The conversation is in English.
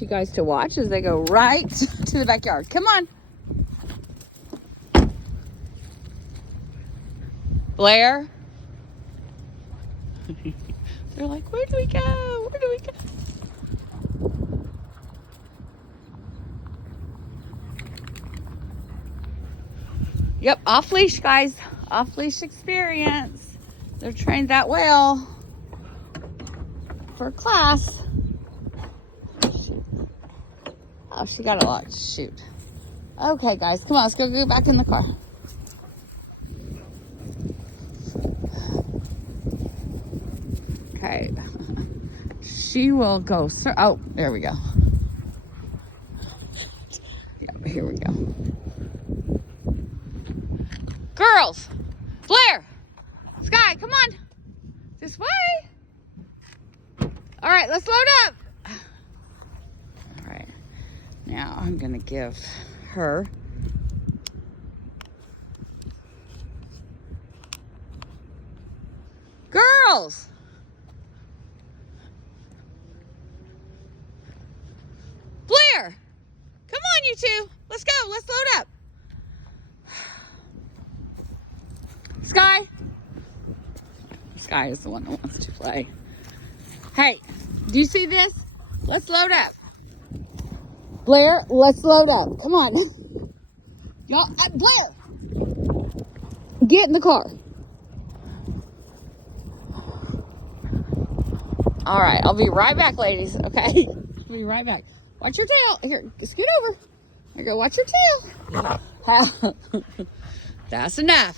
You guys to watch as they go right to the backyard. Come on. Blair. They're like, where do we go? Where do we go? Yep, off leash, guys. Off leash experience. They're trained that well for class. Shoot. Oh, she got a lot. Shoot. Okay, guys, come on. Let's go back in the car. Okay. She will go. Oh, there we go. Yep, here we go. Girls, Blair, Sky, come on. This way. All right, let's load up. All right. Now I'm going to give her girls. Blair, come on, you two. Let's go. Let's load up. Sky. Sky is the one that wants to play. Hey, do you see this? Let's load up. Blair, let's load up. Come on. Y'all, Blair, get in the car. All right, I'll be right back, ladies. Okay, I'll be right back. Watch your tail. Here, scoot over. Here, go. Watch your tail. That's enough.